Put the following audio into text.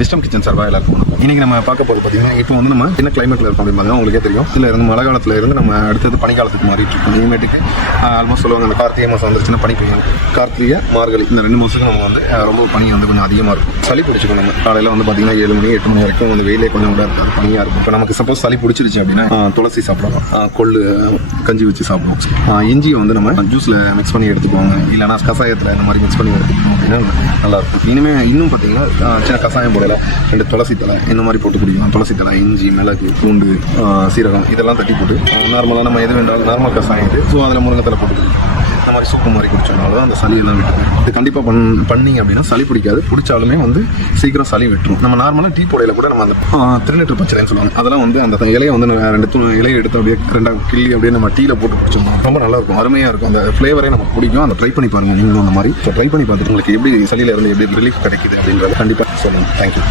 Wisdom kitchen சார்பாக எல்லாருக்கும் இன்னைக்கு நம்ம பார்க்க போகிறது பார்த்தீங்கன்னா இப்போ வந்து நம்ம என்ன கிளைமேட்டில் இருக்கோம் அப்படின்னு பார்த்தீங்கன்னா உங்களுக்கே தெரியும். இதில் இருந்து மழை காலத்தில் இருந்து நம்ம அடுத்தது பனிக்காலத்துக்கு மாறிட்டு இருக்கோம். இனிமேட்டுக்கு ஆல்மோஸ்ட் சொல்லுவாங்க அந்த கார்த்திகை மாதம் வந்துருச்சுன்னா பனி பெய்யும். கார்த்திகை மார்கழி இந்த 2 மாதத்துக்கு நம்ம வந்து ரொம்ப பனி வந்து கொஞ்சம் அதிகமாக இருக்கும். சளி பிடிச்சிக்கணும். நம்ம காலையில் வந்து பார்த்தீங்கன்னா 7 மணி 8 மணி வரைக்கும் வந்து வெயிலே கொஞ்சம் கூட இருக்காது, பனியாக இருக்கும். இப்போ நமக்கு சப்போஸ் சளி பிடிச்சிருச்சு அப்படின்னா துளசி சாப்பிடலாம், கொள்ளு கஞ்சி வச்சு சாப்பிடுவோம். இஞ்சியை வந்து நம்ம ஜூஸில் மிக்ஸ் பண்ணி எடுத்துக்குவாங்க, இல்லைனா கசாயத்தில் இந்த மாதிரி மிக்ஸ் பண்ணி எடுத்துக்கணும் அப்படின்னா நல்லாயிருக்கும். இன்னும் பார்த்தீங்கன்னா சின்ன கசாயம் போடலை 2 துளசி தலை இந்த மாதிரி போட்டு குடிக்கலாம். துளசி தலை, இஞ்சி, மிளகு, பூண்டு, சீரகம் இதெல்லாம் தட்டி போட்டு நார்மலாக நம்ம எது வேண்டாலும் நார்மல் கசாயம் இது. ஸோ அதில் முருங்கத்தலை போட்டு குடிக்கலாம். இந்த மாதிரி சூப்பு மாதிரி குடிச்சோம்னாலும் அந்த சளியெல்லாம் விட்டுரும். இது கண்டிப்பாக பண்ணிங்க அப்படின்னா சளி பிடிக்காது. பிடிச்சாலுமே வந்து சீக்கிரம் சளி விட்டுரும். நம்ம நார்மலாக டீ போடையில் கூட நம்ம அந்த திருநெற்று பச்சைன்னு சொல்லுவாங்க, அதெல்லாம் வந்து அந்த இலையை வந்து 2 இலையை எடுத்து அப்படியே 2 கிள்ளி அப்படியே நம்ம டீயில் போட்டு குடிச்சோம். ரொம்ப நல்லாயிருக்கும், அருமையாக இருக்கும். அந்த ஃப்ளேவரே நமக்கு பிடிக்கும். அதை ட்ரை பண்ணி பாருங்கள் நீங்களும். அந்த மாதிரி ட்ரை பண்ணி பார்த்துட்டு உங்களுக்கு எப்படி சளியில் இருந்து எப்படி ரிலீஃப் கிடைக்குது அப்படின்றத கண்டிப்பாக சொல்லுங்கள். தேங்க்யூ.